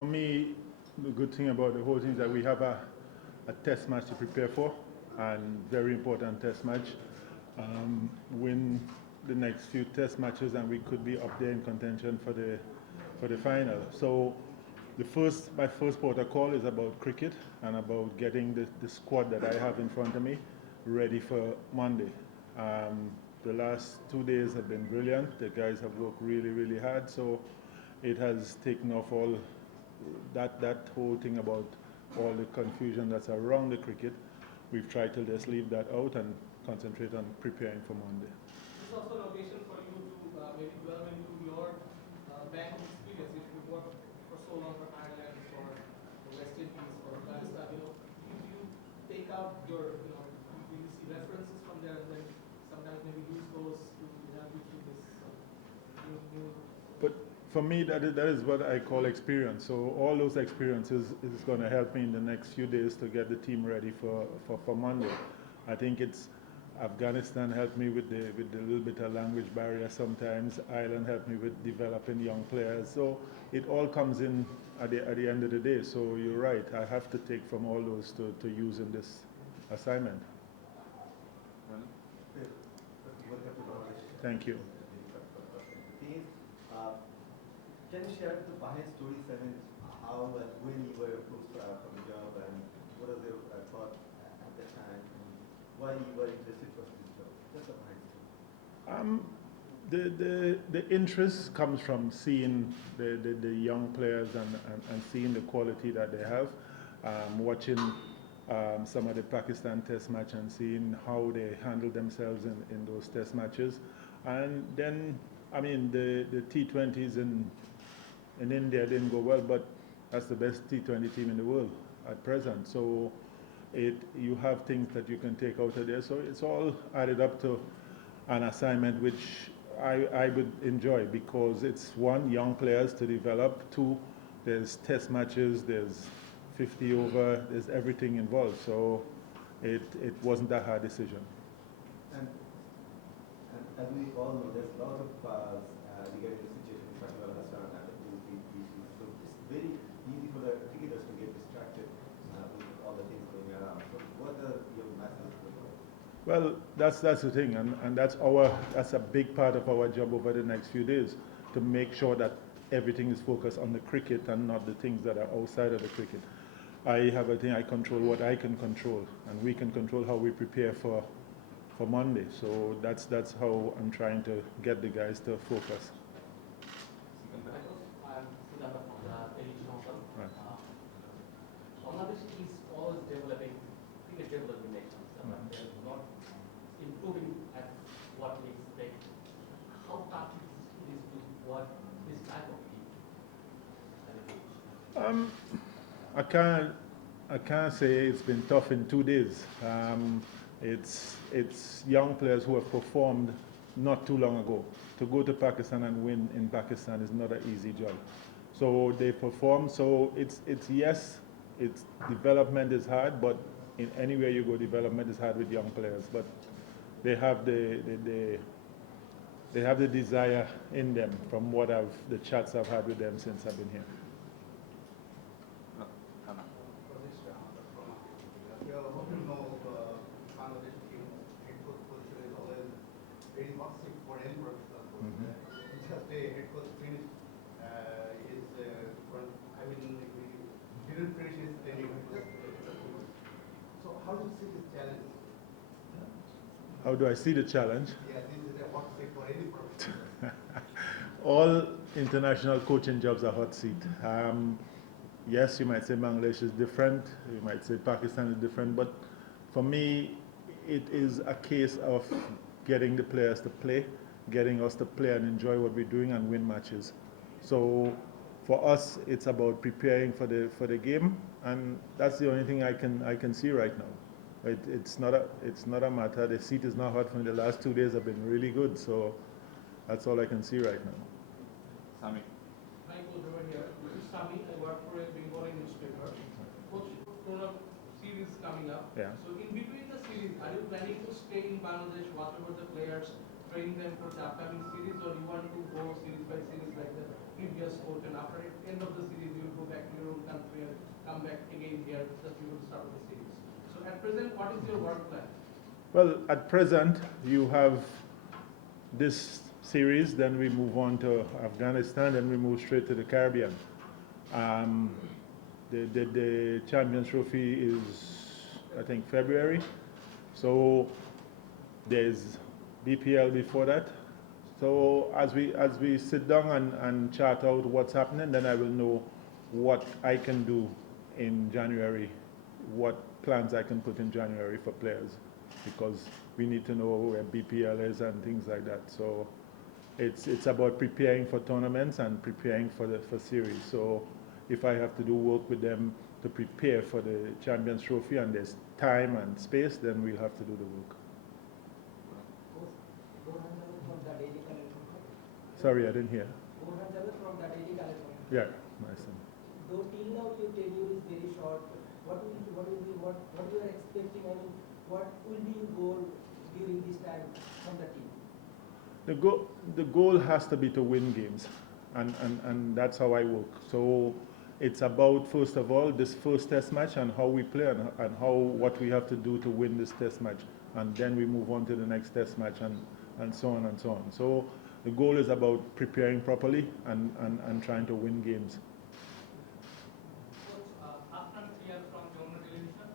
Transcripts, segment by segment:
For me, the good thing about the whole thing is that we have a test match to prepare for, and very important test match. Win the next few test matches, and we could be up there in contention for the final. So, my first protocol is about cricket and about getting the squad that I have in front of me ready for Monday. The last 2 days have been brilliant. The guys have worked really, really hard. So it has taken off all that whole thing about all the confusion that's around the cricket. We've tried to just leave that out and concentrate on preparing for Monday. This is also an occasion for you to maybe delve into your bank of experience. If you worked for so long for Ireland, for the West Indies, for Afghanistan, if you take out your, you see references from there and then sometimes maybe use those to help you through this new. But for me, that is what I call experience. So all those experiences is going to help me in the next few days to get the team ready for Monday. I think it's Afghanistan helped me with the little bit of language barrier sometimes. Ireland helped me with developing young players. So it all comes in at the end of the day. So you're right. I have to take from all those to use in this assignment. Thank you. Can you share the behind story, Simmons, how and when you were approached from the job and what was your thought at the time and why you were interested for this job? Just a behind story. The interest comes from seeing the young players and seeing the quality that they have, watching some of the Pakistan test match and seeing how they handle themselves in those test matches. And then, I mean, the T20s in India didn't go well, but that's the best T20 team in the world at present. So you have things that you can take out of there. So it's all added up to an assignment which I would enjoy because it's one, young players to develop, two, there's test matches, there's 50 over, there's everything involved. So it wasn't a hard decision. And as we all know, there's a lot of regarding the situation in Pakistan and the issues. So it's very easy for the cricketers to get distracted with all the things going around. So what are your messages? Well, that's the thing, and that's a big part of our job over the next few days to make sure that everything is focused on the cricket and not the things that are outside of the cricket. I have a thing, I control what I can control, and we can control how we prepare for Monday. So that's how I'm trying to get the guys to focus. Bangladesh is always developing, cricket developing nation. They're not improving at what we expect. How tough it is to work this type of team? I can't say it's been tough in 2 days. It's young players who have performed not too long ago. To go to Pakistan and win in Pakistan is not an easy job. So they perform. So it's development is hard, but in anywhere you go, development is hard with young players. But they have the desire in them from the chats I've had with them since I've been here. Very much for any professional coach. Just a head coach finished he didn't finish his tenure. So how do you see this challenge? How do I see the challenge? Yeah, this is a hot seat for any professional. All international coaching jobs are hot seat. Yes, you might say Bangladesh is different. You might say Pakistan is different. But for me, it is a case of getting the players to play, getting us to play and enjoy what we're doing and win matches. So for us, it's about preparing for the game, and that's the only thing I can see right now. It's not a matter. The seat is not hot. From the last 2 days have been really good. So that's all I can see right now. Sami. Michael over here. This is Sami. I work for a Bengali newspaper. Coach, series coming up. Yeah. So in between the series, are you planning to stay in Bangladesh, watch over the players, train them for the upcoming series, or you want to go series by series like that? previous coach, and after the end of the series, you will go back to your own country and come back again here, that you will start with the series. So at present, what is your work plan? Well, at present, you have this series, then we move on to Afghanistan, then we move straight to the Caribbean. Um, the Champions Trophy is, I think, February. So there's BPL before that. So as we sit down and chart out what's happening, then I will know what I can do in January, what plans I can put in January for players, because we need to know where BPL is and things like that. So it's about preparing for tournaments and preparing for series. So if I have to do work with them to prepare for the Champions Trophy and there's time and space, then we'll have to do the work. Sorry, I didn't hear. Yeah, nice. Though till now your tenure is very short, what you are expecting? I mean, what will be your goal during this time from the team? The goal has to be to win games, and that's how I work. So it's about, first of all, this first test match and how we play and what we have to do to win this test match, and then we move on to the next test match and so on and so on. So the goal is about preparing properly and trying to win games. After 3 years from Jonah Television,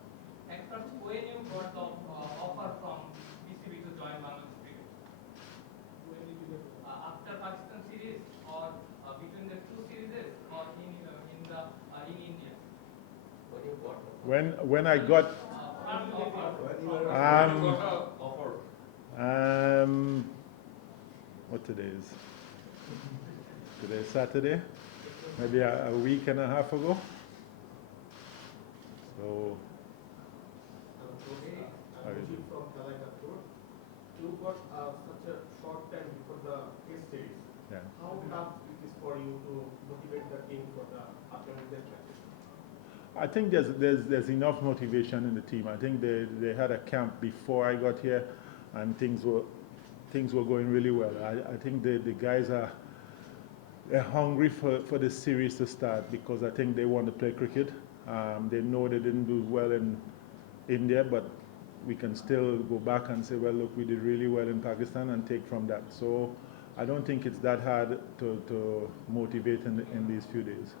at first when you got the offer from BCB to join Bangladesh cricket? When did you get it? After Pakistan series, or between the two series, or in India? When I got what today is? Today is Saturday, maybe a week and a half ago. So you got such a short time before the test series. yeah. How tough it is for you to motivate the team for the upcoming test matches? I think there's enough motivation in the team. I think they had a camp before I got here, and things were going really well. I think the guys they're hungry for this series to start, because I think they want to play cricket. They know they didn't do well in India, but we can still go back and say, well, look, we did really well in Pakistan, and take from that. So I don't think it's that hard to motivate in these few days.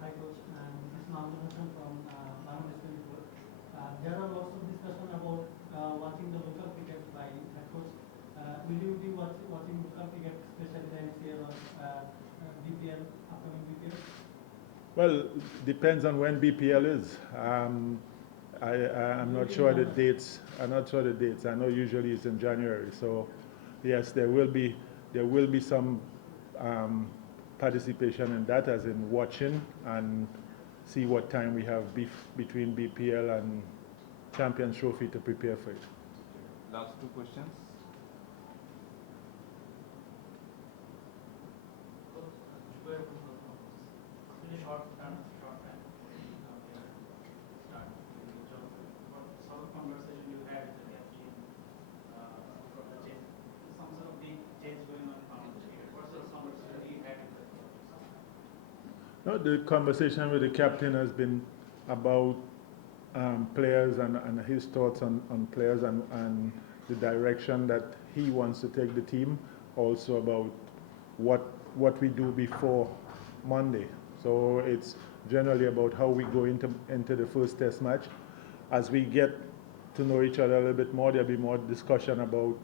Hi coach, this is Mahmoud Hassan from Bangladesh 24. There are lots of discussion about watching the local cricket by head coach. Will you be watching local cricket, especially the MCL or BPL, upcoming BPL? Well, depends on when BPL is. I'm not sure the dates. I'm not sure the dates. I know usually it's in January. So, yes, there will be some participation in that, as in watching and see what time we have between BPL and Champions Trophy to prepare for it. Last two questions. Short time. Start with the job. What sort of conversation you had with the captain for the change? Some sort of big change going on in Bangladesh. What sort of conversation you had with the coach? No, the conversation with the captain has been about players and his thoughts on players and the direction that he wants to take the team. Also about what we do before Monday. So it's generally about how we go into the first test match. As we get to know each other a little bit more, there'll be more discussion about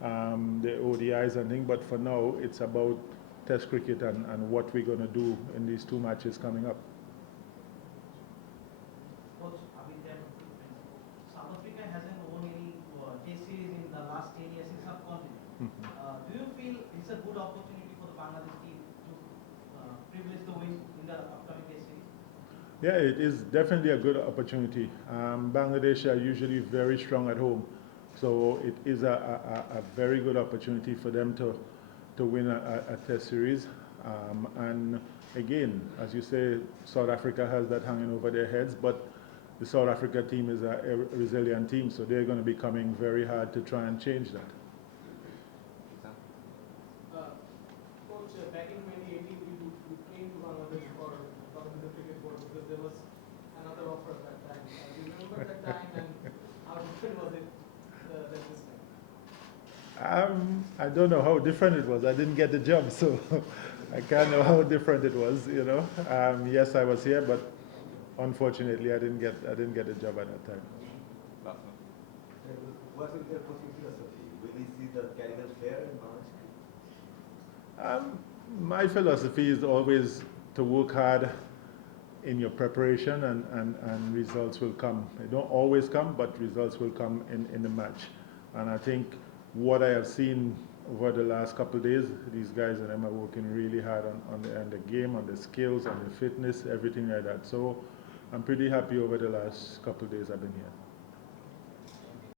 the ODIs and things. But for now, it's about test cricket and what we're going to do in these two matches coming up. Coach, South Africa hasn't won any test series in the last 10 years in subcontinent. Do you feel it's a good opportunity for the Bangladesh team to privilege the win in the upcoming test series? Yeah, it is definitely a good opportunity. Bangladesh are usually very strong at home, so it is a very good opportunity for them to win a test series. And again, as you say, South Africa has that hanging over their heads, but the South Africa team is a resilient team, so they're going to be coming very hard to try and change that. Coach, don't know how different it was. I didn't get the job, so I can't know how different it was. You know, yes, I was here, but unfortunately, I didn't get a job at that time. Last one. What will be your coaching philosophy? Will we see the Caribbean flair in Bangladesh? My philosophy is always to work hard in your preparation, and results will come. They don't always come, but results will come in the match. And I think what I have seen over the last couple of days, these guys and them are working really hard on the game, on the skills, on the fitness, everything like that. So I'm pretty happy over the last couple of days I've been here.